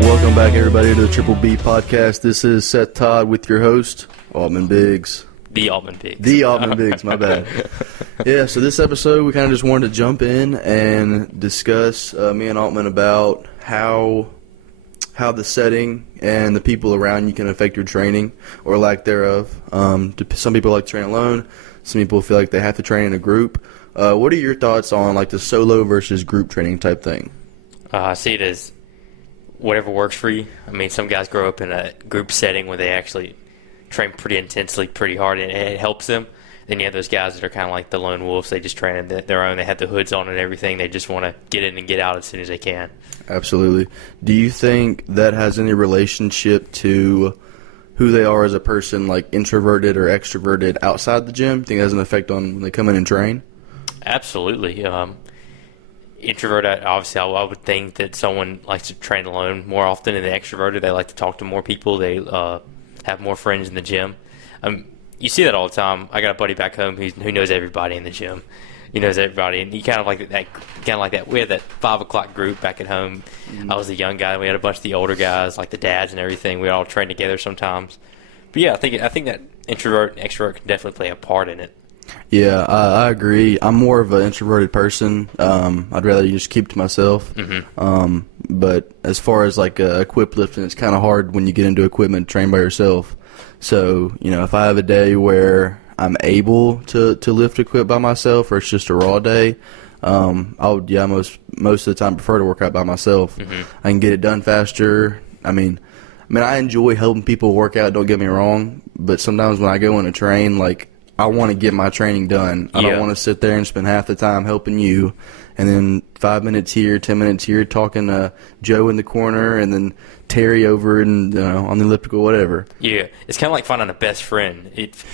Welcome back, everybody, to the Triple B podcast. This is Seth Todd with your host, Altman Biggs. The Altman Biggs. The Altman Biggs, my bad. Yeah, so this episode, we kind of just wanted to jump in and discuss, me and Altman, about how the setting and the people around you can affect your training or lack thereof. Some people like to train alone. Some people feel like they have to train in a group. What are your thoughts on like the solo versus group training type thing? I see it as whatever works for you. I mean, some guys grow up in a group setting where they actually train pretty intensely, pretty hard, and it helps them. Then you have those guys that are kind of like the lone wolves. They just train on their own. They have the hoods on and everything. They just want to get in and get out as soon as they can. Absolutely. Do you think that has any relationship to who they are as a person, like introverted or extroverted outside the gym? Do you think it has an effect on when they come in and train? Absolutely. Introvert, obviously, I would think that someone likes to train alone more often than the extroverted. They like to talk to more people. They have more friends in the gym. You see that all the time. I got a buddy back home who knows everybody in the gym. He knows everybody, and he kind of like that. We had that 5 o'clock group back at home. Mm-hmm. I was the young guy. We had a bunch of the older guys, like the dads and everything. We all trained together sometimes. But yeah, I think that introvert and extrovert can definitely play a part in it. Yeah, I agree. I'm more of an introverted person. I'd rather just keep to myself. Mm-hmm. But as far as like equipped lifting, it's kind of hard when you get into equipment to train by yourself. So, if I have a day where I'm able to lift equip by myself, or it's just a raw day, I would most of the time prefer to work out by myself. Mm-hmm. I can get it done faster. I mean, I enjoy helping people work out. Don't get me wrong, but sometimes when I go in a train, like, I want to get my training done. I don't want to sit there and spend half the time helping you, and then 5 minutes here, 10 minutes here, talking to Joe in the corner, and then Terry over and on the elliptical, whatever. Yeah, it's kind of like finding a best friend. It's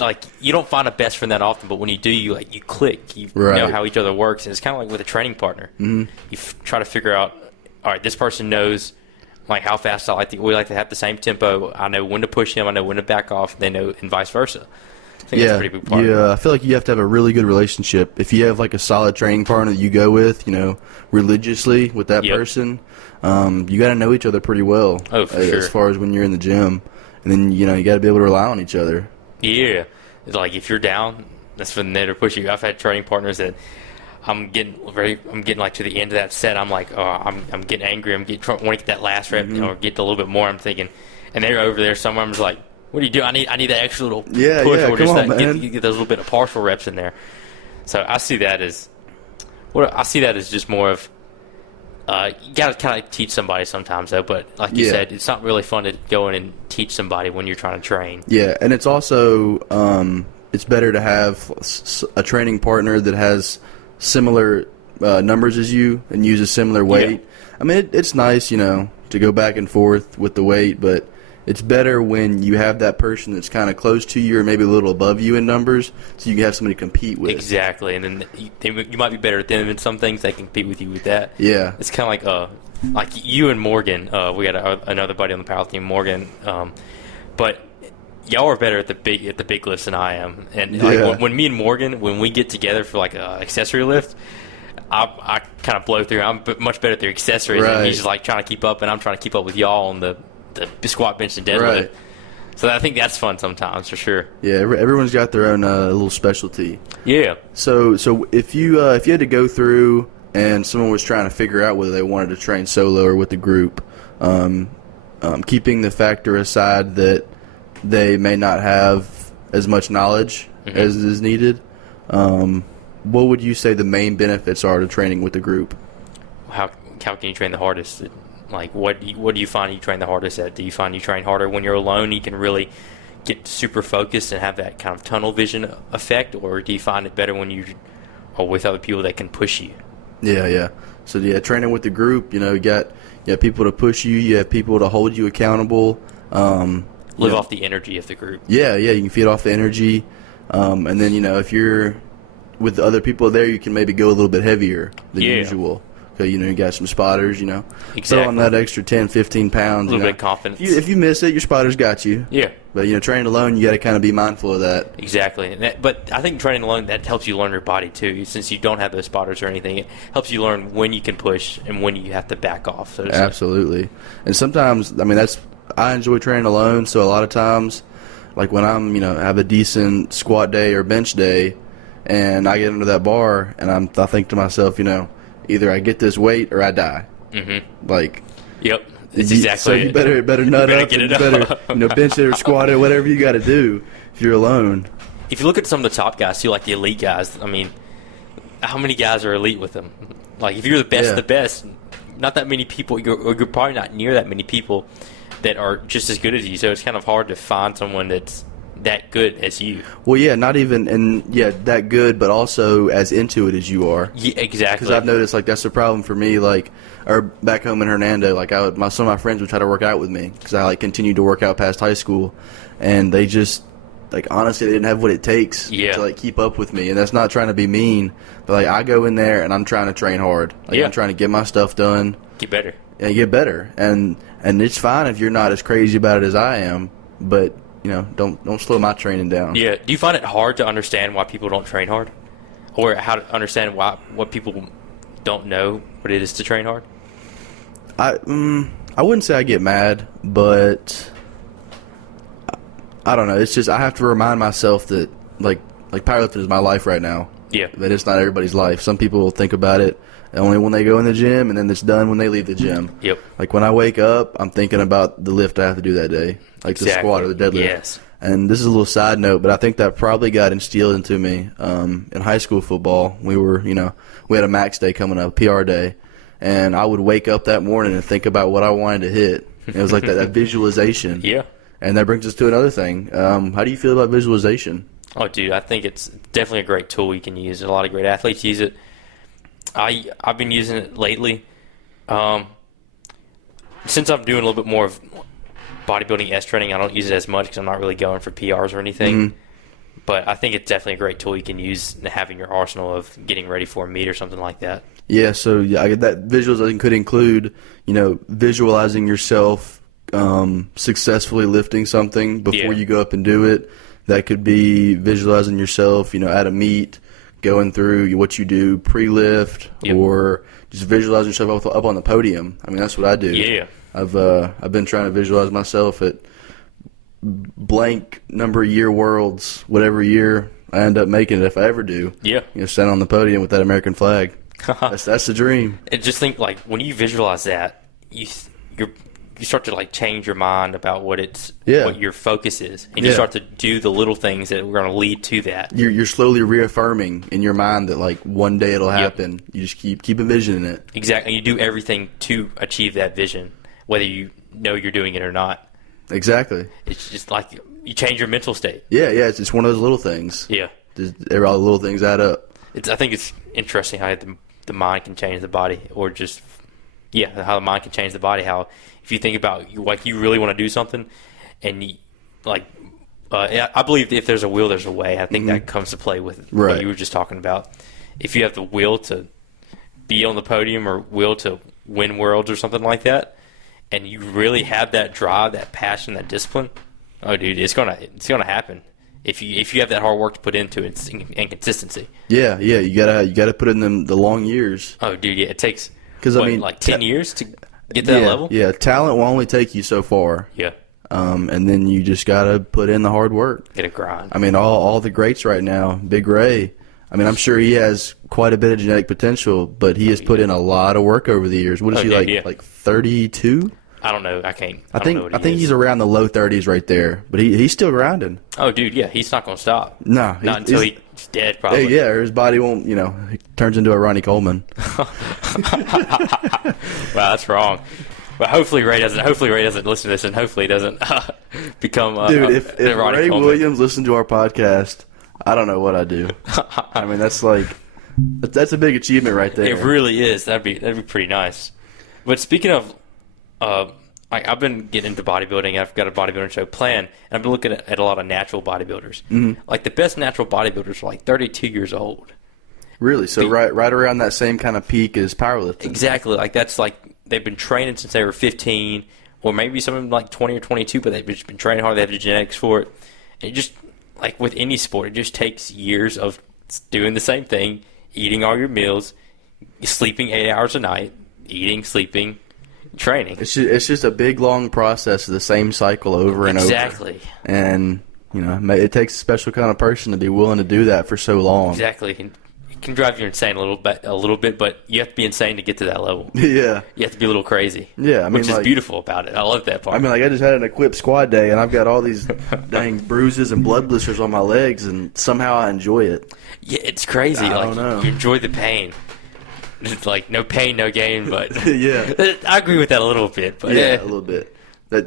like you don't find a best friend that often, but when you do, you click. You know how each other works, and it's kind of like with a training partner. Mm-hmm. You try to figure out, all right, this person knows like how fast we like to have the same tempo. I know when to push him. I know when to back off. They know, and vice versa. I think that's a pretty big part. Yeah, I feel like you have to have a really good relationship. If you have like a solid training partner that you go with, religiously with that person, you got to know each other pretty well. Oh, for sure. As far as when you're in the gym, and then you got to be able to rely on each other. Yeah, it's like if you're down, that's when they're pushing you. I've had training partners that I'm getting like to the end of that set. I'm like, I'm getting angry. Want to get that last rep, or get a little bit more. I'm thinking, and they're over there somewhere. I'm just like, what do you do? I need that extra little push, or just get those little bit of partial reps in there. So I see that as just more of you got to kind of teach somebody sometimes, though. But like you said, it's not really fun to go in and teach somebody when you're trying to train. Yeah, and it's also it's better to have a training partner that has similar numbers as you and use a similar weight. Yeah. I mean, it's nice, to go back and forth with the weight, but it's better when you have that person that's kind of close to you or maybe a little above you in numbers, so you can have somebody to compete with. Exactly, and then you might be better at them in some things. They can compete with you with that. Yeah. It's kind of like you and Morgan. We got another buddy on the power team, Morgan. But y'all are better at the big lifts than I am. And when me and Morgan, when we get together for like an accessory lift, I kind of blow through. I'm much better at the accessories, and he's just like trying to keep up, and I'm trying to keep up with y'all on the squat, bench, and deadlift. Right. So I think that's fun sometimes, for sure. Yeah, everyone's got their own little specialty. Yeah. So if you had to go through and someone was trying to figure out whether they wanted to train solo or with a group, keeping the factor aside that they may not have as much knowledge as is needed, what would you say the main benefits are to training with a group? How can you train the hardest? Like, what do you find you train the hardest at? Do you find you train harder when you're alone? You can really get super focused and have that kind of tunnel vision effect, or do you find it better when you are with other people that can push you? Yeah. So training with the group, you got people to push you, you have people to hold you accountable. Live off the energy of the group. Yeah, you can feed off the energy, and then if you're with the other people there, you can maybe go a little bit heavier than usual. 'Cause, you got some spotters, Throw on Exactly. that extra 10, 15 pounds. A little bit of confidence. If you miss it, your spotters got you. Yeah. But, training alone, you got to kind of be mindful of that. Exactly. But I think training alone, that helps you learn your body too. Since you don't have those spotters or anything, it helps you learn when you can push and when you have to back off. So to say. Absolutely. And sometimes, I enjoy training alone, so a lot of times, like when I'm, have a decent squat day or bench day, and I get into that bar, and I think to myself, either I get this weight or I die. Mm-hmm. Like, yep, it's exactly. So you better nut up, get and it you up. better bench it or squat it, whatever you got to do if you're alone. If you look at some of the top guys too, like the elite guys, how many guys are elite with them? Like if you're the best of the best, not that many people. You're probably not near that many people that are just as good as you. So it's kind of hard to find someone that's that good as you. Well, yeah, not even that good, but also as into it as you are. Yeah, exactly. Because I've noticed that's the problem for me. Or back home in Hernando, some of my friends would try to work out with me because I continued to work out past high school, and they just honestly they didn't have what it takes to keep up with me. And that's not trying to be mean, but I go in there and I'm trying to train hard. I'm trying to get my stuff done, Get better. and get better. And it's fine if you're not as crazy about it as I am, but don't slow my training down. Yeah. Do you find it hard to understand why people don't train hard, or how to understand what people don't know what it is to train hard? I wouldn't say I get mad, but I don't know. It's just I have to remind myself that like powerlifting is my life right now. Yeah. That it's not everybody's life. Some people will think about it only when they go in the gym, and then it's done when they leave the gym. Yep. Like when I wake up, I'm thinking about the lift I have to do that day, like the squat or the deadlift. Yes. And this is a little side note, but I think that probably got instilled into me in high school football. We were, we had a max day coming up, PR day, and I would wake up that morning and think about what I wanted to hit. It was like that visualization. Yeah. And that brings us to another thing. How do you feel about visualization? Oh, dude, I think it's definitely a great tool you can use. A lot of great athletes use it. I've been using it lately. Since I'm doing a little bit more of bodybuilding S training, I don't use it as much because I'm not really going for PRs or anything. Mm-hmm. But I think it's definitely a great tool you can use to have in your arsenal of getting ready for a meet or something like that. Yeah, so that visualization could include, visualizing yourself successfully lifting something before you go up and do it. That could be visualizing yourself, at a meet, going through what you do pre-lift, or just visualizing yourself up on the podium. That's what I do. Yeah. I've been trying to visualize myself at blank number of year worlds, whatever year I end up making it, if I ever do. Yeah. Stand on the podium with that American flag. That's the dream. And just think, when you visualize that, you start to change your mind about what your focus is, and you start to do the little things that are going to lead to that. You're slowly reaffirming in your mind that one day it'll happen. You just keep envisioning it. Exactly. You do everything to achieve that vision, whether you know you're doing it or not. Exactly. It's just you change your mental state. Yeah. It's just one of those little things. Yeah. All the little things add up. I think it's interesting how the mind can change the body, or just how the mind can change the body. How if you think about you really want to do something, and I believe if there's a will, there's a way. I think that comes to play with what you were just talking about. If you have the will to be on the podium or will to win worlds or something like that, and you really have that drive, that passion, that discipline, oh, dude, it's gonna happen. If you have that hard work to put into it and consistency. Yeah, you gotta put in the long years. Oh, dude, yeah, it takes 10 years to get to that level. Yeah, talent will only take you so far. Yeah. And then you just gotta put in the hard work. Get a grind. All the greats right now, Big Ray. I'm sure he has quite a bit of genetic potential, but he has put in a lot of work over the years. What is he like 32? I don't know. I can't. I think he's around the low 30s right there, but he's still grinding. Oh, dude, yeah, he's not going to stop. No, not until he's dead, probably. Or his body won't. He turns into a Ronnie Coleman. Wow, that's wrong. But hopefully Ray doesn't listen to this, and hopefully he doesn't become. Dude, if Ronnie Ray Coleman. Williams listened to our podcast, I don't know what I'd do. That's a big achievement right there. It really is. That'd be pretty nice. But speaking of, I've been getting into bodybuilding. I've got a bodybuilding show planned, and I've been looking at a lot of natural bodybuilders. Mm-hmm. The best natural bodybuilders are 32 years old, Really? So right around that same kind of peak as powerlifting. Exactly. Like that's like they've been training since they were 15, or maybe some of them like 20 or 22, but they've just been training hard. They have the genetics for it. And it just like with any sport, it just takes years of doing the same thing, eating all your meals, sleeping 8 hours a night, eating, sleeping, training. It's just a big, long process of the same cycle over and over. Exactly. And, it takes a special kind of person to be willing to do that for so long. Exactly. It can drive you insane a little bit, but you have to be insane to get to that level. Yeah. You have to be a little crazy. Yeah. Which is beautiful about it. I love that part. I just had an equipped squad day, and I've got all these dang bruises and blood blisters on my legs, and somehow I enjoy it. Yeah, it's crazy. I don't know. You enjoy the pain. It's like no pain, no gain, but yeah. I agree with that a little bit. But yeah, a little bit.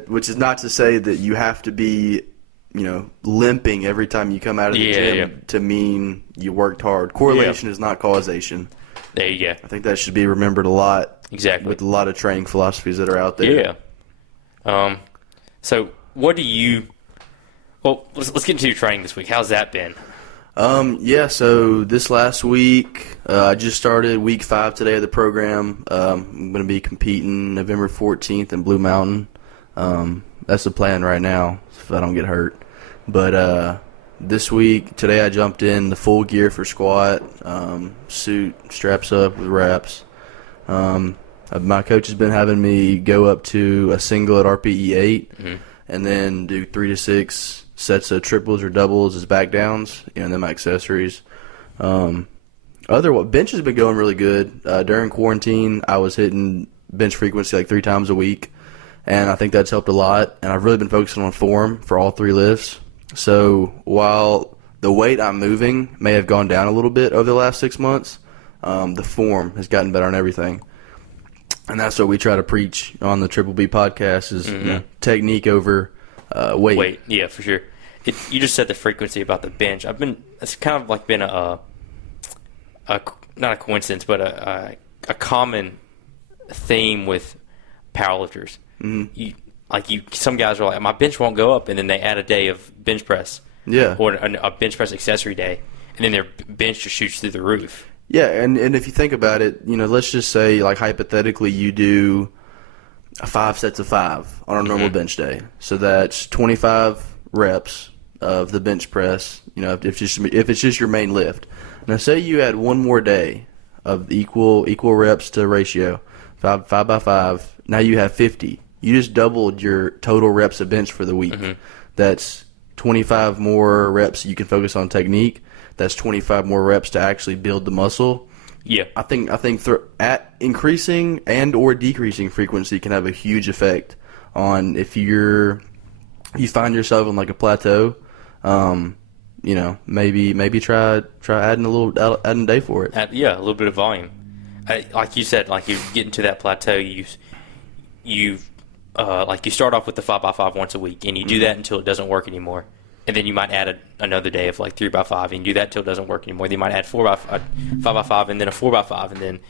Which is not to say that you have to be, limping every time you come out of the gym to mean you worked hard. Correlation is not causation. There you go. I think that should be remembered a lot. Exactly. With a lot of training philosophies that are out there. Yeah. So what do you? Well, let's get into your training this week. How's that been? So this last week, I just started week 5 today of the program. I'm going to be competing November 14th in Blue Mountain. That's the plan right now, if I don't get hurt. But this week, today I jumped in the full gear for squat, suit, straps up with wraps. My coach has been having me go up to a single at RPE 8 and then do 3 to 6 sets of triples or doubles as back downs, and then my accessories. Bench has been going really good. During quarantine, I was hitting bench frequency like 3 times a week, and I think that's helped a lot. And I've really been focusing on form for all 3 lifts. So while the weight I'm moving may have gone down a little bit over the last 6 months, the form has gotten better on everything. And that's what we try to preach on the Triple B podcast is technique over weight. Yeah, for sure. You just said the frequency about the bench. It's kind of like been a not a coincidence, but a common theme with powerlifters. Some guys are like, my bench won't go up, and then they add a day of bench press. Yeah. Or a bench press accessory day, and then their bench just shoots through the roof. Yeah, and if you think about it, let's just say, like, hypothetically, you do 5 sets of 5 on a normal bench day. So that's 25 reps of the bench press, if it's just your main lift. Now, say you add one more day of equal reps to ratio, 5 by 5. Now you have 50. You just doubled your total reps of bench for the week. That's 25 more reps you can focus on technique. That's 25 more reps to actually build the muscle. Yeah, I think at increasing and or decreasing frequency can have a huge effect on if you find yourself on like a plateau. Maybe try adding a day for it. A little bit of volume. Like you said, like you get into that plateau, you start off with the 5 by 5 once a week, and you do that until it doesn't work anymore. And then you might add another day of like 3 by 5, and you do that till it doesn't work anymore. Then you might add 5 by 5, and then a 4 by 5, and then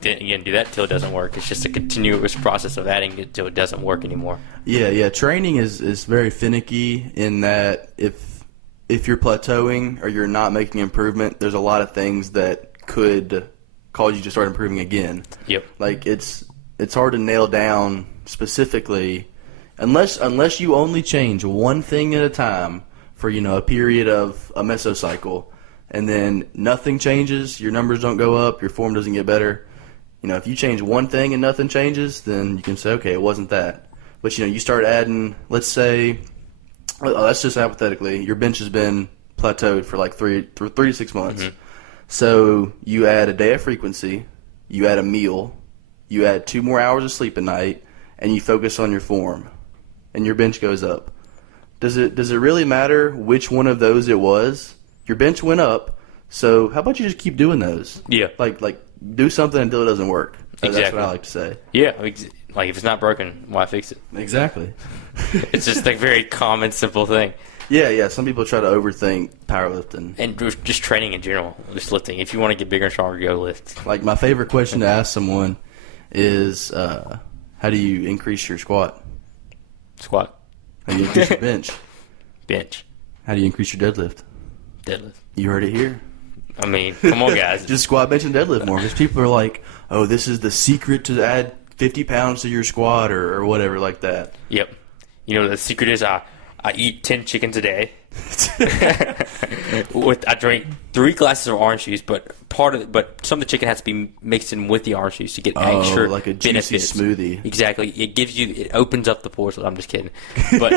again do that till it doesn't work. It's just a continuous process of adding it till it doesn't work anymore. Yeah. Training is very finicky in that if you're plateauing or you're not making improvement, there's a lot of things that could cause you to start improving again. Yep. Like it's hard to nail down specifically. Unless you only change one thing at a time for, a period of a mesocycle, and then nothing changes, your numbers don't go up, your form doesn't get better. If you change one thing and nothing changes, then you can say, okay, it wasn't that. But, you start adding, let's just hypothetically, your bench has been plateaued for like 3 to 6 months. So you add a day of frequency, you add a meal, you add 2 more hours of sleep a night, and you focus on your form. And your bench goes up. Does it really matter which one of those it was? Your bench went up, so how about you just keep doing those? Yeah. Like do something until it doesn't work. Exactly. That's what I like to say. Yeah, like if it's not broken, why fix it? Exactly. It's just a very common, simple thing. Yeah. Some people try to overthink powerlifting. And just training in general, just lifting. If you want to get bigger and stronger, go lift. Like my favorite question to ask someone is, how do you increase your squat? Squat. How do you increase your bench? Bench. How do you increase your deadlift? Deadlift. You heard it here. I mean, come on, guys. Just squat, bench, and deadlift more. Because people are like, oh, this is the secret to add 50 pounds to your squat or whatever like that. Yep. You know, the secret is I eat 10 chickens a day. I drink 3 glasses of orange juice, but some of the chicken has to be mixed in with the orange juice to get extra like a juicy benefits. smoothie. Exactly. It opens up the pores. I'm just kidding. But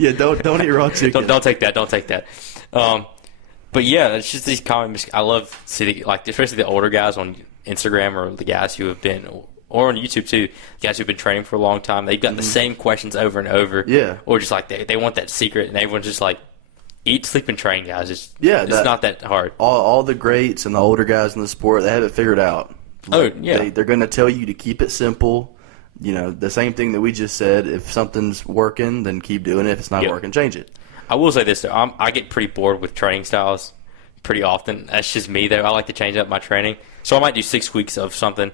yeah, don't eat raw chicken. don't take that. Don't take that. But yeah, it's just these common. I love seeing, like, especially the older guys on Instagram or the guys who have been, or on YouTube too, guys who've been training for a long time. They've got the same questions over and over. Yeah. Or just like they want that secret, and everyone's just like, eat, sleep, and train, guys. It's not that hard. All the greats and the older guys in the sport, they have it figured out. Oh, yeah. They're going to tell you to keep it simple. You know, the same thing that we just said. If something's working, then keep doing it. If it's not working, change it. I will say this, though. I get pretty bored with training styles pretty often. That's just me, though. I like to change up my training. So I might do 6 weeks of something,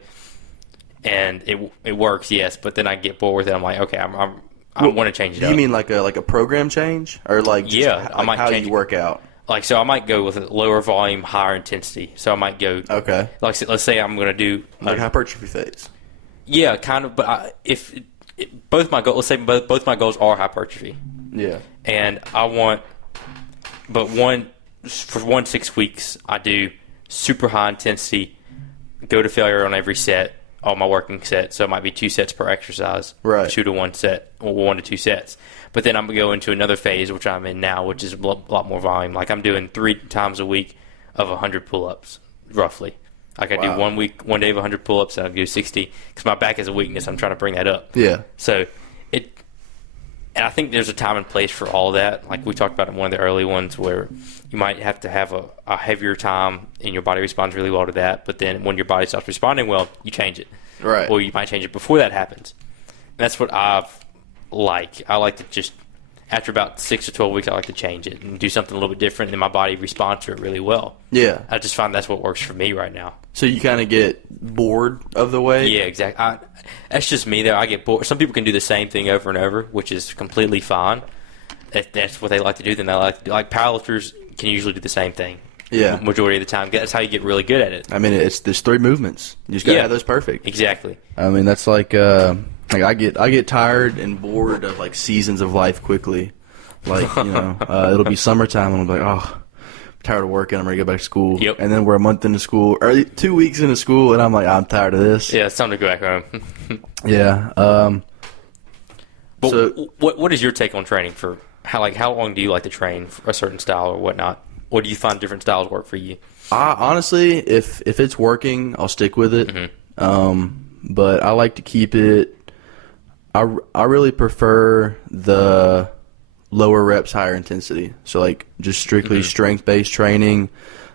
and it works, yes, but then I get bored with it. I'm like, okay, I want to change it up. Do you mean like a program change? Or like just I might how change you work out? Like, so I might go with a lower volume, higher intensity. So I might go, Okay. like, let's say I'm going to do Like hypertrophy phase. Yeah, kind of. But both my goals, let's say both my goals are hypertrophy, Yeah. and I want, but for 6 weeks, I do super high intensity, go to failure on every set, all my working sets. So it might be 2 sets per exercise, Right. 2 to 1 set, or 1 to 2 sets. But then I'm gonna go into another phase, which I'm in now, which is a lot more volume. Like, I'm doing 3 times a week of 100 pull-ups, roughly. Like, I do Wow. 1 day of 100 pull-ups, and I do 60 because my back is a weakness. I'm trying to bring that up. Yeah. So and I think there's a time and place for all that. Like we talked about in one of the early ones, where you might have to have a heavier time, and your body responds really well to that. But then when your body stops responding well, you change it. Right. Or you might change it before that happens. And that's what I like to just, after about 6 to 12 weeks, I like to change it and do something a little bit different, and my body responds to it really well. Yeah. I just find that's what works for me right now. So you kind of get bored of the weight? Yeah, exactly. That's just me, though. I get bored. Some people can do the same thing over and over, which is completely fine. If that's what they like to do, then they like to do. Like, powerlifters can usually do the same thing. Yeah. Majority of the time. That's how you get really good at it. I mean, there's 3 movements. You just gotta have those perfect. Exactly. I mean, that's like I get tired and bored of like seasons of life quickly. Like, you know, it'll be summertime and I'm like, oh, I'm tired of working. I'm ready to go back to school. Yep. And then we're a month into school, or 2 weeks into school, and I'm like, I'm tired of this. Yeah, it's time to go back home. Yeah. But So- what is your take on training for how long do you like to train for a certain style or whatnot? Or do you find different styles work for you? Honestly, if it's working, I'll stick with it. But I like to keep it. I really prefer the lower reps, higher intensity. So like just strictly strength based training.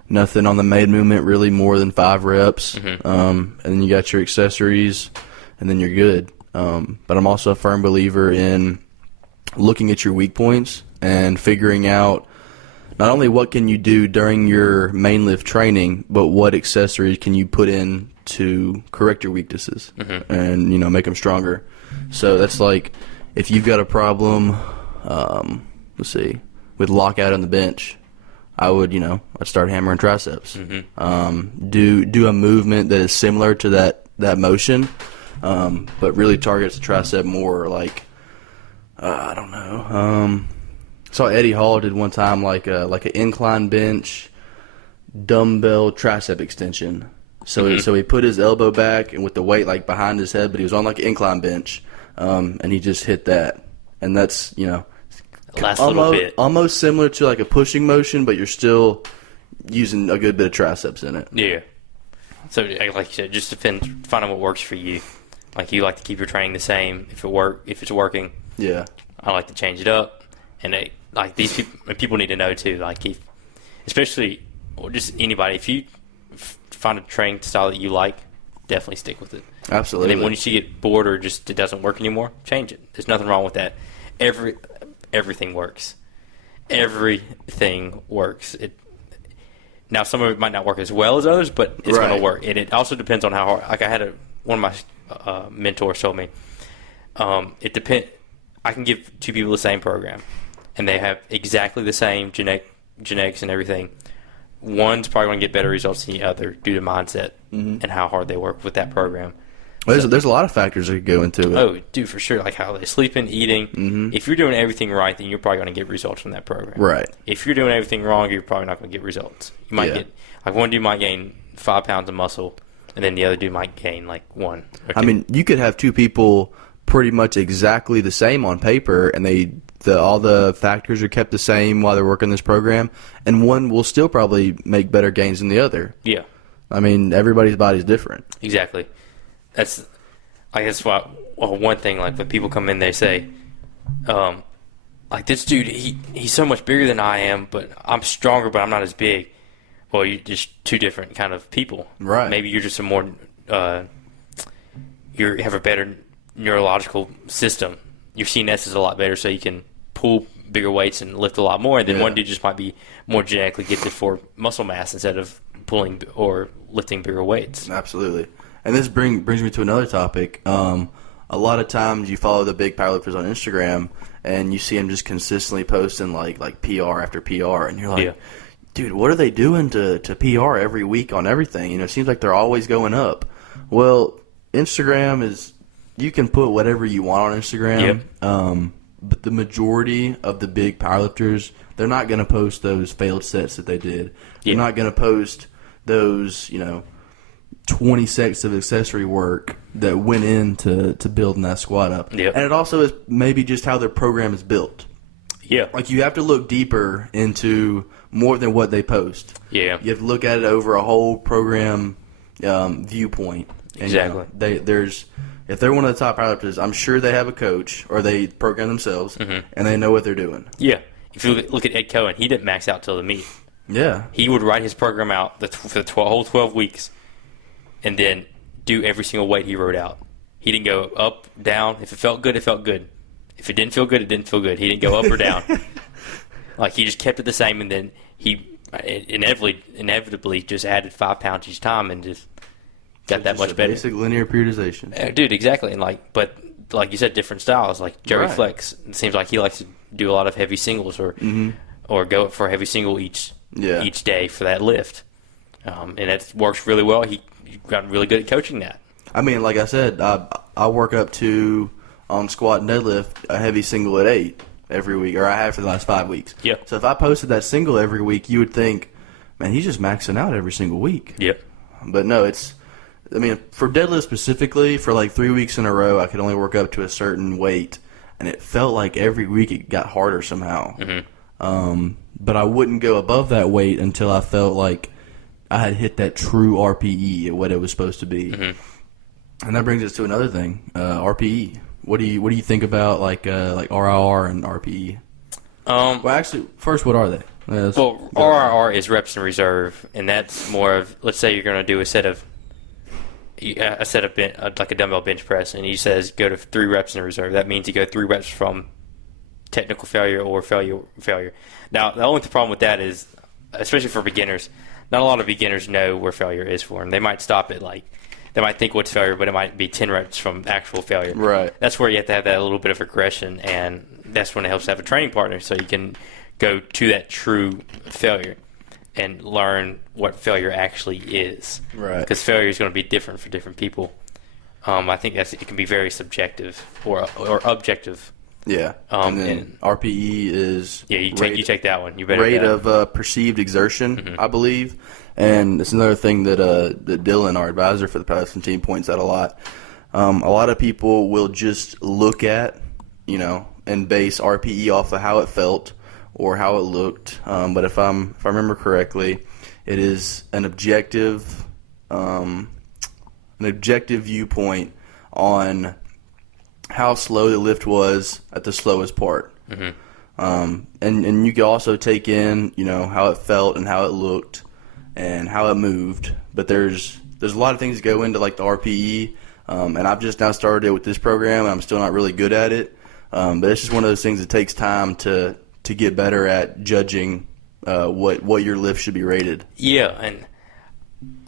Nothing on the main movement really more than 5 reps. And then you got your accessories, and then you're good. But I'm also a firm believer in looking at your weak points and figuring out not only what can you do during your main lift training, but what accessories can you put in to correct your weaknesses and, you know, make them stronger. So that's like if you've got a problem, let's see, with lockout on the bench, I'd start hammering triceps. Do a movement that is similar to that motion, but really targets the tricep more. Like I don't know. Saw Eddie Hall did one time like an incline bench, dumbbell tricep extension. So he put his elbow back and with the weight like behind his head, but he was on like an incline bench, and he just hit that, and that's Last little bit. Almost similar to like a pushing motion, but you're still using a good bit of triceps in it. Yeah. So, like you said, just finding what works for you. Like, you like to keep your training the same. If it's working, Yeah. I like to change it up. And these people need to know too. Like, especially, or just anybody, if you find a training style that you like, definitely stick with it. Absolutely. And then once you get bored or just it doesn't work anymore, change it. There's nothing wrong with that. Everything works. Everything works. Now, some of it might not work as well as others, but it's going to work. And it also depends on how hard. Like, I had one of my mentors told me, it depends. I can give 2 people the same program, and they have exactly the same genetics and everything. one's probably going to get better results than the other due to mindset and how hard they work with that program. Well, there's a lot of factors that could go into it. Oh, dude, for sure. Like how they're sleeping, eating. If you're doing everything right, then you're probably going to get results from that program. Right. If you're doing everything wrong, you're probably not going to get results. You might get, like, one dude might gain 5 pounds of muscle, and then the other dude might gain, like, 1. I mean, you could have two people pretty much exactly the same on paper, and all the factors are kept the same while they're working this program, and one will still probably make better gains than the other. Yeah. I mean, everybody's body's different. Exactly. That's why, one thing, like, when people come in, they say, like, this dude, he's so much bigger than I am, but I'm stronger, but I'm not as big. Well, you're just two different kind of people. Right. Maybe you're just you have a better neurological system. Your CNS is a lot better, so you can pull bigger weights and lift a lot more. And then one dude just might be more genetically gifted for muscle mass instead of pulling or lifting bigger weights. Absolutely. And this brings me to another topic. A lot of times you follow the big powerlifters on Instagram, and you see them just consistently posting like PR after PR, and you're like, dude, what are they doing to PR every week on everything? You know, it seems like they're always going up. Well, Instagram is, you can put whatever you want on Instagram. But the majority of the big powerlifters, they're not going to post those failed sets that they did. They're not going to post those, 20 sets of accessory work that went into building that squat up. And it also is maybe just how their program is built. Like, you have to look deeper into more than what they post. You have to look at it over a whole program viewpoint. And, exactly. If they're one of the top powerlifters, I'm sure they have a coach or they program themselves, and they know what they're doing. If you look at Ed Cohen, he didn't max out till the meet. He would write his program out for the whole 12 weeks and then do every single weight he wrote out. He didn't go up, down. If it felt good, it felt good. If it didn't feel good, it didn't feel good. He didn't go up or down. Like, he just kept it the same, and then he inevitably just added 5 pounds each time and just got that much better. Basic linear periodization. Dude, exactly. And but like you said, different styles. Like Joey Flex, it seems like he likes to do a lot of heavy singles or go for a heavy single each day for that lift. And it works really well. He got really good at coaching that. I mean, like I said, I work up to, on squat and deadlift, a heavy single at 8 every week, or I have for the last 5 weeks. So if I posted that single every week, you would think, man, he's just maxing out every single week. But no, for deadlift specifically, for like 3 weeks in a row, I could only work up to a certain weight, and it felt like every week it got harder somehow. But I wouldn't go above that weight until I felt like I had hit that true RPE at what it was supposed to be. And that brings us to another thing, RPE. What do you think about like RIR and RPE? Well, actually, first, what are they? Well, RIR is reps in reserve, and that's more of, let's say you're going to do a set of like a dumbbell bench press, and he says go to 3 reps in reserve. That means you go 3 reps from technical failure or failure. Now, the only problem with that is, especially for beginners, not a lot of beginners know where failure is for them. They might stop at they might think what's failure, but it might be 10 reps from actual failure. Right. That's where you have to have that little bit of aggression, and that's when it helps to have a training partner so you can go to that true failure and learn what failure actually is. Right. Because failure is going to be different for different people. I think it can be very subjective or objective. And then RPE is you take that one. You better rate of perceived exertion, I believe, and it's another thing that Dylan, our advisor for the powerlifting team, points out a lot. A lot of people will just look at, and base RPE off of how it felt or how it looked. But if I remember correctly, it is an objective viewpoint on how slow the lift was at the slowest part. And you can also take in, how it felt and how it looked and how it moved. But there's a lot of things that go into like the RPE. And I've just now started it with this program, and I'm still not really good at it. But it's just one of those things that takes time to get better at judging what your lift should be rated. And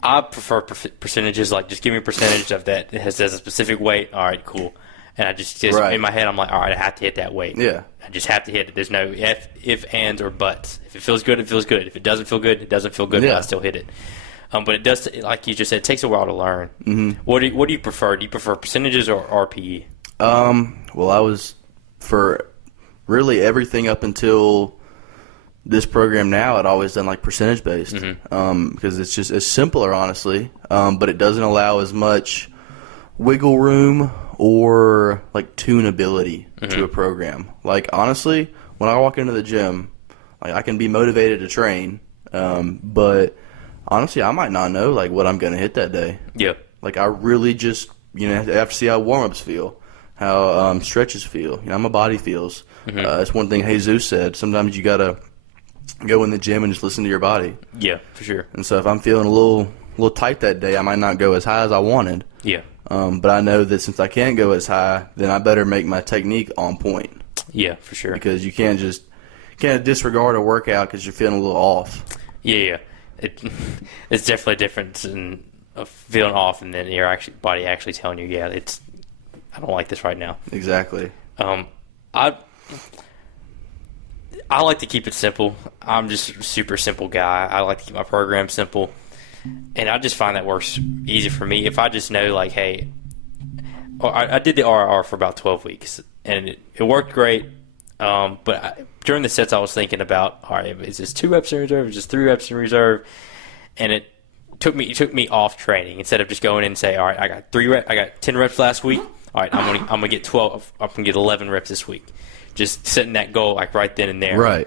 I prefer percentages. Like, just give me a percentage of that. It has a specific weight. All right, cool. And I just Right. in my head, I'm like, all right, I have to hit that weight. Yeah. I just have to hit it. There's no if, ands, or buts. If it feels good, it feels good. If it doesn't feel good, it doesn't feel good, but Yeah. I still hit it. But it does, like you just said, it takes a while to learn. Mm-hmm. What do you prefer? Do you prefer percentages or RPE? Well, I was for really everything up until this program now. I'd always done like percentage based because it's simpler, honestly. But it doesn't allow as much wiggle room or like tunability to a program. Like honestly, when I walk into the gym, like I can be motivated to train, but honestly, I might not know like what I'm going to hit that day. Yeah. Like I really just have to see how warm-ups feel, how stretches feel, how my body feels. That's one thing Jesus said. Sometimes you gotta go in the gym and just listen to your body. Yeah, for sure. And so if I'm feeling a little tight that day, I might not go as high as I wanted. Yeah. But I know that since I can't go as high, then I better make my technique on point. Yeah, for sure. Because you can't disregard a workout because you're feeling a little off. Yeah. It's definitely a difference in feeling off and then your body actually telling you, I don't like this right now. Exactly. I like to keep it simple. I'm just a super simple guy. I like to keep my program simple. And I just find that works easy for me. If I just know, like, hey, I did the RR for about 12 weeks, and it worked great. But during the sets, I was thinking about, all right, is this 2 reps in reserve? Is this 3 reps in reserve? And it took me off training instead of just going in and say, all right, I got 10 reps last week. All right, I'm gonna get 12. I'm gonna get 11 reps this week. Just setting that goal like right then and there. Right.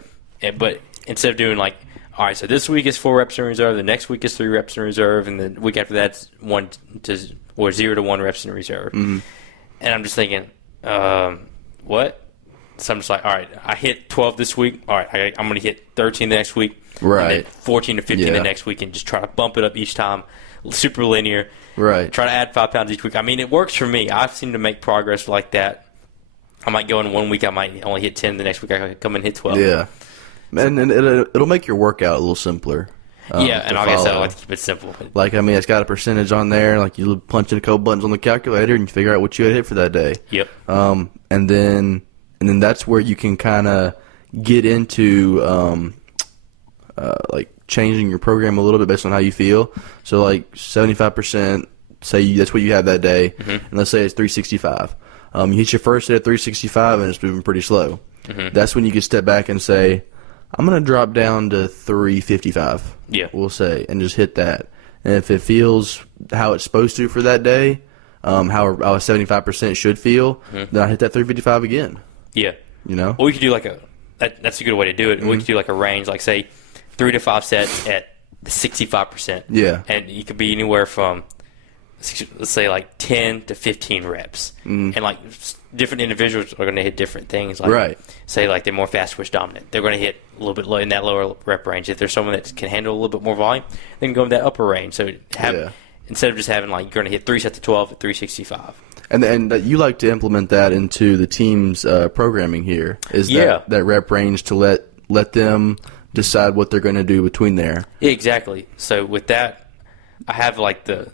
But instead of doing like, all right, so this week is 4 reps in reserve, the next week is 3 reps in reserve, and the week after that's 0 to 1 reps in reserve. Mm-hmm. And I'm just thinking, what? So I'm just like, all right, I hit 12 this week. All right, I'm going to hit 13 the next week. Right. And then 14 to 15 the next week, and just try to bump it up each time. Super linear. Right. Try to add 5 pounds each week. I mean, it works for me. I've seen to make progress like that. I might go in 1 week, I might only hit 10. The next week, I come and hit 12. Yeah. And it'll make your workout a little simpler. And like I said, I like to keep it simple. Like, I mean, it's got a percentage on there. Like, you punch in a couple buttons on the calculator and you figure out what you had hit for that day. Yep. And then that's where you can kind of get into, like, changing your program a little bit based on how you feel. So, like, 75%, say that's what you have that day, and let's say it's 365. You hit your first set at 365 and it's moving pretty slow. That's when you can step back and say, I'm going to drop down to 355, we'll say, and just hit that. And if it feels how it's supposed to for that day, how a 75% should feel, then I hit that 355 again. Yeah. You know? Or we could do like that's a good way to do it. We could do like a range, like say 3 to 5 sets at 65%. Yeah. And you could be anywhere from, let's say, like 10 to 15 reps. And like different individuals are going to hit different things. Like, right. Say like they're more fast twitch dominant. They're going to hit a little bit low in that lower rep range. If there's someone that can handle a little bit more volume, they can go in that upper range. So instead of just having like you're going to hit 3 sets of 12 at 365. And you like to implement that into the team's programming here. Is that rep range to let them decide what they're going to do between there. Yeah, exactly. So with that, I have like the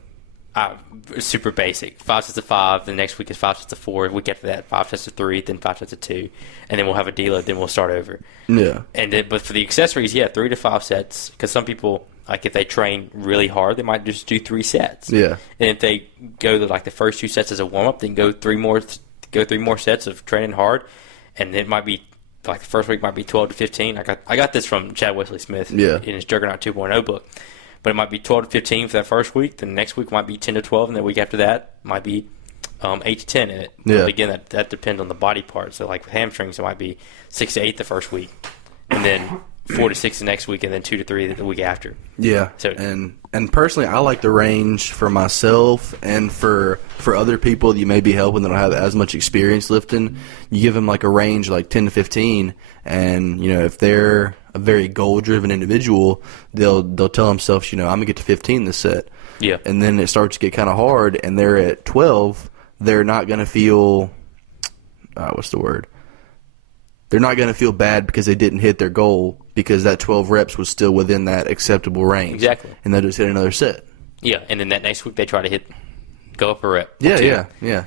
super basic 5 sets of 5. The next week is 5 sets of 4. The week after that, 5 sets of 3. Then 5 sets of 2, and then we'll have a deload. Then we'll start over. Yeah. And then, but for the accessories, 3 to 5 sets. Because some people, like if they train really hard, they might just do 3 sets. Yeah. And if they go to like the first 2 sets as a warm up, then go 3 more sets of training hard, and it might be like the first week might be 12 to 15. I got this from Chad Wesley Smith in his Juggernaut 2.0 book. But it might be 12 to 15 for that first week. Then the next week might be 10 to 12, and the week after that might be 8 to 10 in it. Yeah. But again, that depends on the body part. So like with hamstrings, it might be 6 to 8 the first week, and then 4 to 6 the next week, and then 2 to 3 the week after. Yeah. So, and personally, I like the range for myself and for other people that you may be helping that don't have as much experience lifting. You give them like a range like 10 to 15, and if they're a very goal-driven individual, they'll tell themselves, I'm gonna get to 15 this set. Yeah. And then it starts to get kind of hard, and they're at 12. They're not gonna feel what's the word? They're not going to feel bad because they didn't hit their goal because that 12 reps was still within that acceptable range. Exactly. And they'll just hit another set. Yeah, and then that next week they try to hit go up a rep. Yeah.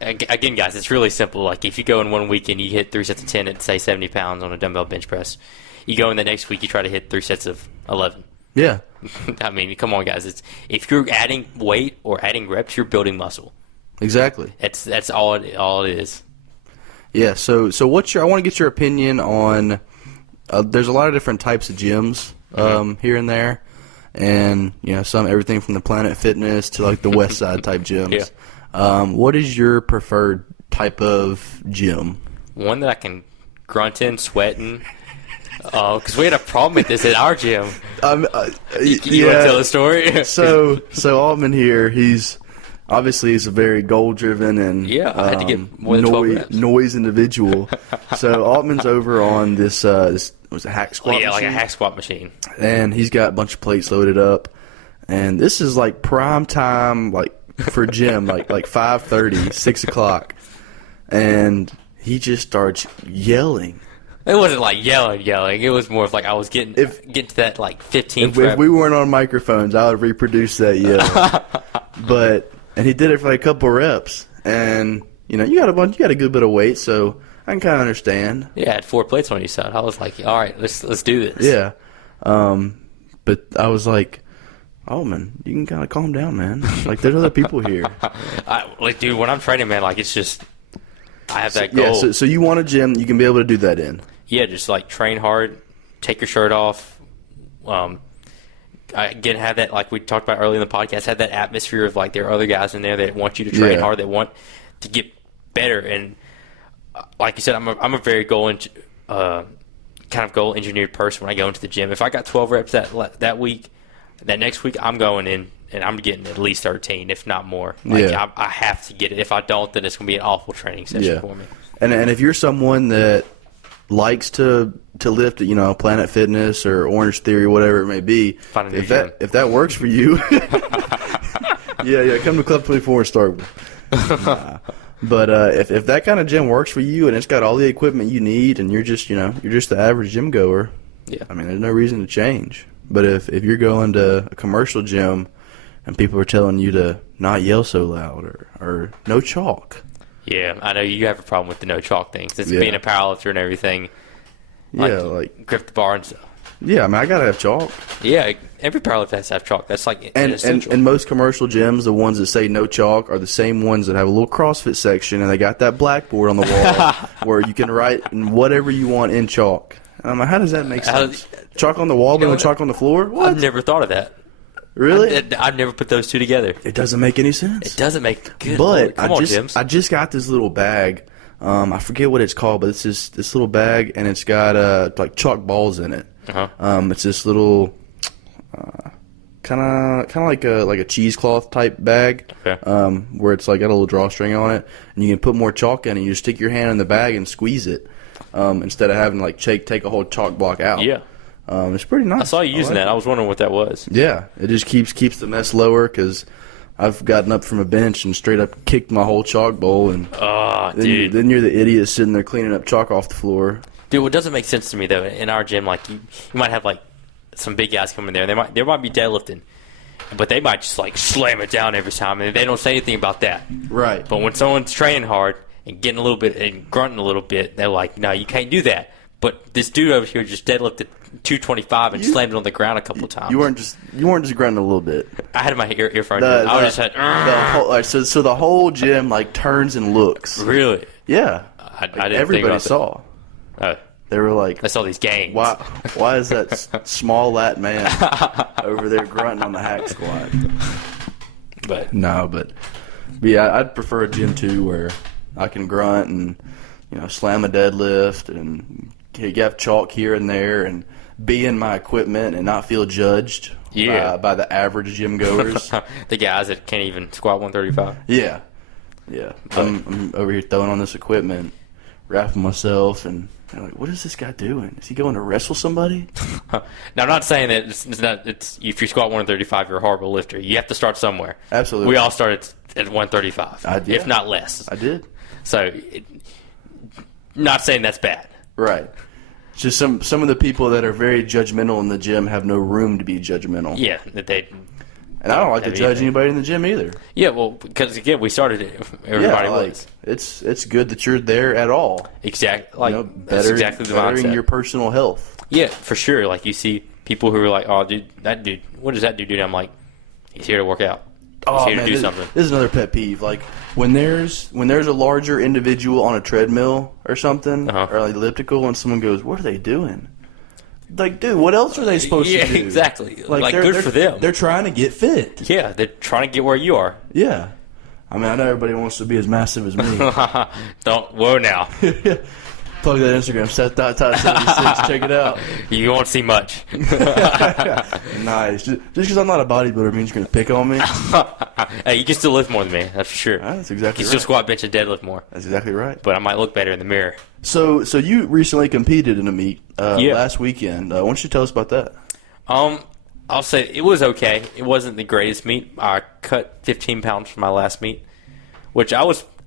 Again, guys, it's really simple. Like if you go in 1 week and you hit 3 sets of 10 at say 70 pounds on a dumbbell bench press, you go in the next week, you try to hit 3 sets of 11. Yeah. I mean, come on, guys. If you're adding weight or adding reps, you're building muscle. Exactly. That's all it is. Yeah. So I want to get your opinion on. There's a lot of different types of gyms here and there, and everything from the Planet Fitness to like the West Side type gyms. Yeah. What is your preferred type of gym? One that I can grunt in, sweating. Because we had a problem with this at our gym. You want to tell the story? so Altman here, he's a very goal-driven and I had to get more than 12 reps. noise individual. So Altman's over on this was a hack squat machine? Like a hack squat machine. And he's got a bunch of plates loaded up. And this is like prime time like for gym, like 5:30, 6 o'clock. And he just starts yelling. It wasn't like yelling. It was more of like I was getting to that like 15th rep. If we weren't on microphones, I would reproduce that yell. And he did it for like a couple reps. And you got a good bit of weight, so I can kind of understand. Yeah, I had 4 plates on each side. I was like, all right, let's do this. Yeah. But I was like, oh man, you can kind of calm down, man. Like there's other people here. Dude, when I'm training, man, like it's just I have that goal. Yeah. So you want a gym you can be able to do that in. Yeah, just like train hard, take your shirt off. Again, have that, like we talked about earlier in the podcast, have that atmosphere of like there are other guys in there that want you to train hard, that want to get better. And like you said, I'm a very goal engineered person when I go into the gym. If I got 12 reps that week, that next week I'm going in and I'm getting at least 13, if not more. I have to get it. If I don't, then it's going to be an awful training session for me. And if you're someone that likes to lift at Planet Fitness or Orange Theory, whatever it may be, if that works for you, come to Club 24 and start. But if that kind of gym works for you and it's got all the equipment you need and you're just the average gym goer, I mean there's no reason to change. But if you're going to a commercial gym and people are telling you to not yell so loud or no chalk. Yeah, I know you have a problem with the no chalk thing. Since being a powerlifter and everything. Like grip the bar and stuff. Yeah, I mean I gotta have chalk. Yeah, every powerlifter has to have chalk. That's like essential. And most commercial gyms, the ones that say no chalk, are the same ones that have a little CrossFit section and they got that blackboard on the wall where you can write whatever you want in chalk. I'm like, how does that make sense? Chalk on the wall, but no chalk on the floor? What? I've never thought of that. Really? I've never put those two together. It doesn't make any sense. It doesn't make good. But Lord. I just got this little bag. I forget what it's called, but it's this little bag, and it's got like chalk balls in it. It's this little kind of like a cheesecloth type bag, where it's like got a little drawstring on it, and you can put more chalk in it. You just stick your hand in the bag and squeeze it, instead of having to like take a whole chalk block out. Yeah. It's pretty nice. I saw you using that. I was wondering what that was. Yeah, it just keeps the mess lower because I've gotten up from a bench and straight up kicked my whole chalk bowl, and then you're the idiot sitting there cleaning up chalk off the floor. Dude, what doesn't make sense to me though, in our gym, like you might have like some big guys come in there, and they might be deadlifting, but they might just like slam it down every time, and they don't say anything about that. Right. But when someone's training hard and getting a little bit and grunting a little bit, they're like, no, you can't do that. But this dude over here just deadlifted 225 and slammed it on the ground a couple of times. You weren't just grunting a little bit. I had my earphone. I just had so the whole gym like turns and looks. Really? Yeah. I didn't Everybody think saw. They were like, I saw these gangs. Why is that small lat man over there grunting on the hack squat? But yeah, I'd prefer a gym too where I can grunt and slam a deadlift and have chalk here and there and be in my equipment and not feel judged by the average gym goers. The guys that can't even squat 135. Yeah. I'm over here throwing on this equipment, wrapping myself, and they're like, what is this guy doing? Is he going to wrestle somebody? Now, I'm not saying that it's if you squat 135, you're a horrible lifter. You have to start somewhere. Absolutely. We all started at 135, if not less. I did. So, not saying that's bad. Right. Just some of the people that are very judgmental in the gym have no room to be judgmental. Yeah, they And I don't like to That'd be judge a thing. anybody in the gym either. Yeah, well, because again, we started it. Everybody was it's good that you're there at all. exactly like that's Better, exactly the bettering mindset. your personal health. Yeah, for sure. Like you see people who are like, "Oh, dude, what does that dude do?" And I'm like, "He's here to work out. He's here to do this, something." This is another pet peeve. Like when there's a larger individual on a treadmill or something or like elliptical, and someone goes, "What are they doing?" Like, dude, what else are they supposed Yeah, to do? exactly. Like they're- good they're- for them. They're trying to get fit. Yeah, they're trying to get where you are. Yeah. I mean, I know everybody wants to be as massive as me. Don't. Whoa, now Plug that Instagram, Seth.76. Check it out. you won't see much. Nice. Just because I'm not a bodybuilder means you're going to pick on me? Hey, you can still lift more than me. That's for sure. That's You exactly can still right. squat, bench, and deadlift more. That's exactly right. But I might look better in the mirror. So you recently competed in a meet Yeah. last weekend. Why don't you tell us about that? I'll say it was okay. It wasn't the greatest meet. I cut 15 pounds from my last meet, which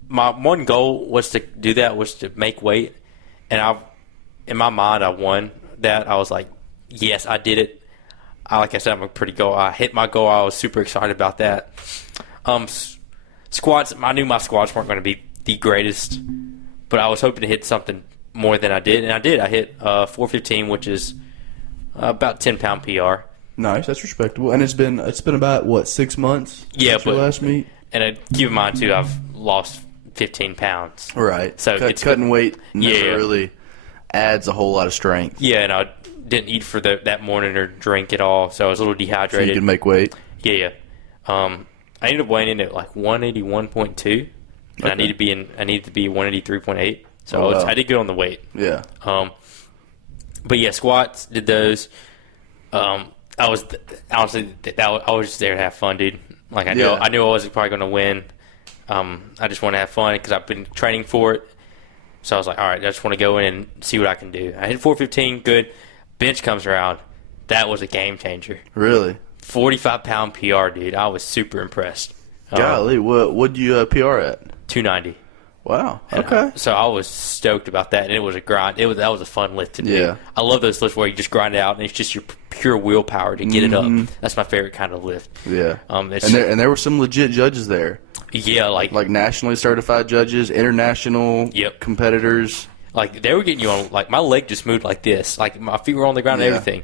my one goal was to do that, was to make weight. And in my mind, I won that. I was like, yes, I did it. Like I said, I'm a pretty goal. I hit my goal. I was super excited about that. Squats, I knew my squats weren't going to be the greatest, but I was hoping to hit something more than I did. And I did. I hit 415, which is about 10-pound PR. Nice, that's respectable. And it's been about what, 6 months? Yeah, since your but- last meet. And keep in mind, too, I've lost 15 pounds. Right. So Cutting weight never Yeah. really adds a whole lot of strength. Yeah, and I didn't eat for that morning or drink at all, so I was a little So you dehydrated. can make weight. Yeah. I ended up weighing in at like 181.2, and I Okay. needed to be 183.8. So Oh, wow. I did good on the weight. Yeah. But yeah, squats, did those. I was honestly I was just there to have fun, dude. Like I knew Yeah. I wasn't probably going to win. I just want to have fun because I've been training for it. So I was like, all right, I just want to go in and see what I can do. I hit 415, good. Bench comes around. That was a game changer. Really? 45-pound PR, dude. I was super impressed. Golly, what'd you PR at? 290. Wow. And Okay. so I was stoked about that, and it was a grind. That was a fun lift to do. Yeah. I love those lifts where you just grind it out, and it's just your pure willpower to get it up. That's my favorite kind of lift. Yeah. It's, And there were some legit judges there, yeah, like nationally certified judges, international Yep. competitors. they were getting you on. Like my leg just moved like this. Like my feet were on the ground and Yeah. everything.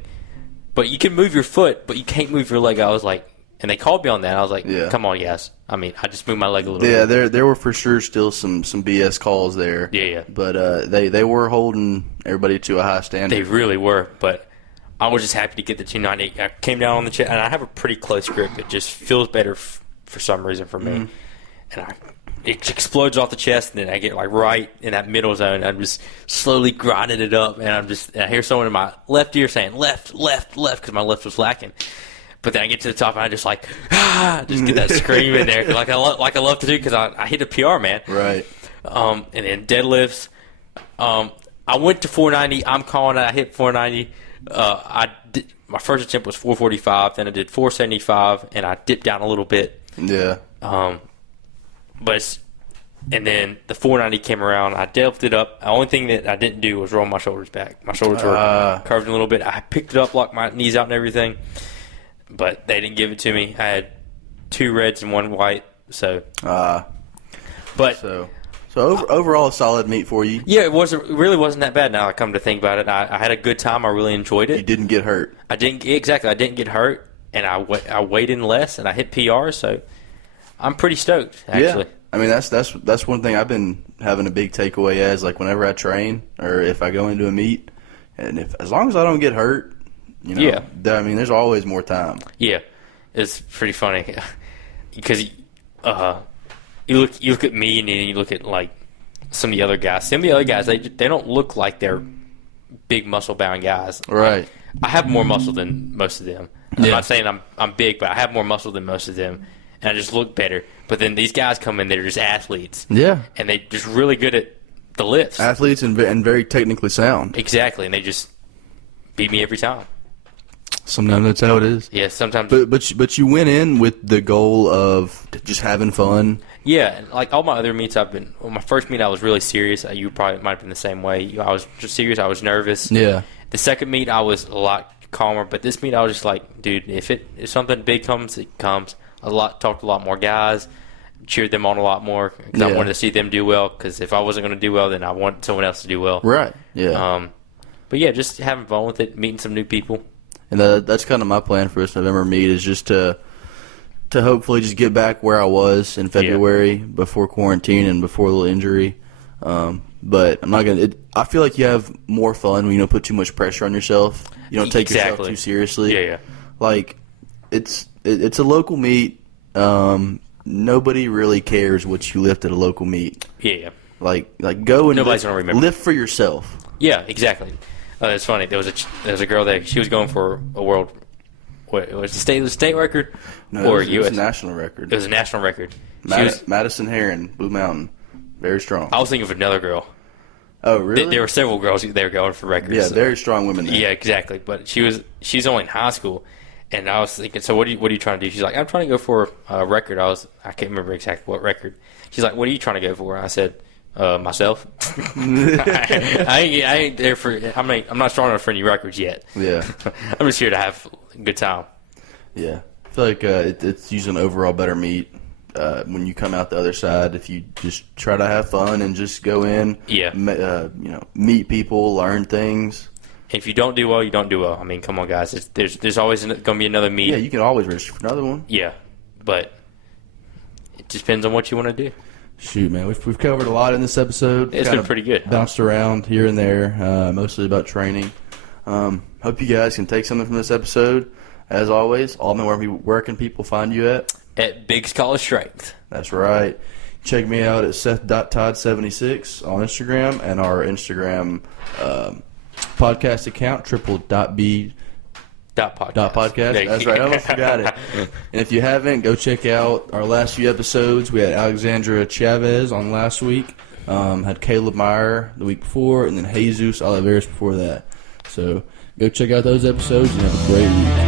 But you can move your foot, but you can't move your leg. I was like, and they called me on that. I was like, Yeah. come on, yes. I mean, I just moved my leg a little Yeah, bit. there were for sure still some BS calls there. Yeah. But they were holding everybody to a high standard. They really were, but I was just happy to get the 290. I came down on the chest, and I have a pretty close grip. It just feels better for some reason for me. And it explodes off the chest, and then I get like right in that middle zone. I'm just slowly grinding it up, and and I hear someone in my left ear saying left, left, left, because my left was lacking. But then I get to the top, and I just like, just get that scream in there, like I love to do, because I hit a PR, man. Right. And then deadlifts. I went to 490. I'm calling it. I hit 490. My first attempt was 445. Then I did 475, and I dipped down a little bit. Yeah. And then the 490 came around. I deadlifted up. The only thing that I didn't do was roll my shoulders back. My shoulders were curved a little bit. I picked it up, locked my knees out, and everything. But they didn't give it to me. I had 2 reds and 1 white. So, but So overall, a solid meet for you. yeah, it really wasn't that bad. Now I come to think about it, I had a good time. I really enjoyed You it. didn't get hurt. I didn't get hurt, and I weighed in less, and I hit PR. So I'm pretty stoked, actually. Yeah. I mean, that's one thing I've been having a big takeaway as, like, whenever I train or if I go into a meet, and as long as I don't get hurt, Yeah. I mean, there's always more time. Yeah, it's pretty funny because you look at me and then you look at like some of the other guys. Some of the other guys, they don't look like they're big muscle bound guys. Right. I have more muscle than most of them. I'm not saying I'm big, but I have more muscle than most of them, and I just look better. But then these guys come in, they're just athletes. Yeah. And they're just really good at the lifts. Athletes and very technically sound. Exactly, and they just beat me every time. Sometimes that's how it is. Yeah, sometimes. But you went in with the goal of just having fun. Yeah, and like all my other meets, my first meet I was really serious. You probably might have been the same way. I was just serious. I was nervous. Yeah. The second meet I was a lot calmer. But this meet, I was just like, dude, if something big comes, it comes. Talked to a lot more guys, cheered them on a lot more because I wanted to see them do well. Because if I wasn't going to do well, then I want someone else to do well. Right. Yeah. But yeah, just having fun with it, meeting some new people. And that's kind of my plan for this November meet is just to hopefully just get back where I was in February before quarantine and before a little injury. But I'm not gonna. I feel like you have more fun when you don't put too much pressure on yourself. You don't take yourself too seriously. Yeah. Like it's a local meet. Nobody really cares what you lift at a local meet. Yeah. Like go and nobody's gonna remember. Lift for yourself. Yeah, exactly. It's funny. There was a girl there. She was going for a world. What was the state record? No, or it U.S. was a national record. It was a national record. Madison Heron, Blue Mountain, very strong. I was thinking of another girl. Oh, really? There were several girls they were going for records. Yeah, very strong women there. Yeah, exactly. But she's only in high school, and I was thinking, so what are you trying to do? She's like, I'm trying to go for a record. I can't remember exactly what record. She's like, what are you trying to go for? I said, myself. I ain't there for. I'm not strong enough for any records yet. Yeah. I'm just here to have a good time. Yeah, I feel like it's usually an overall better meet when you come out the other side. If you just try to have fun and just go in, meet people, learn things. If you don't do well, you don't do well. I mean, come on, guys. There's always going to be another meet. Yeah, you can always register for another one. Yeah, but it just depends on what you want to do. Shoot, man, we've covered a lot in this episode. It's been pretty good. Bounced around here and there, mostly about training. Hope you guys can take something from this episode. As always, where can people find you at? At Big Scholar Strength. That's right. Check me out at Seth.Todd76 on Instagram and our Instagram podcast account, triple.b. Podcast. That's right. I almost forgot it. And if you haven't, go check out our last few episodes. We had Alexandra Chavez on last week. Had Caleb Meyer the week before, and then Jesus Oliveris before that. So go check out those episodes and have a great week.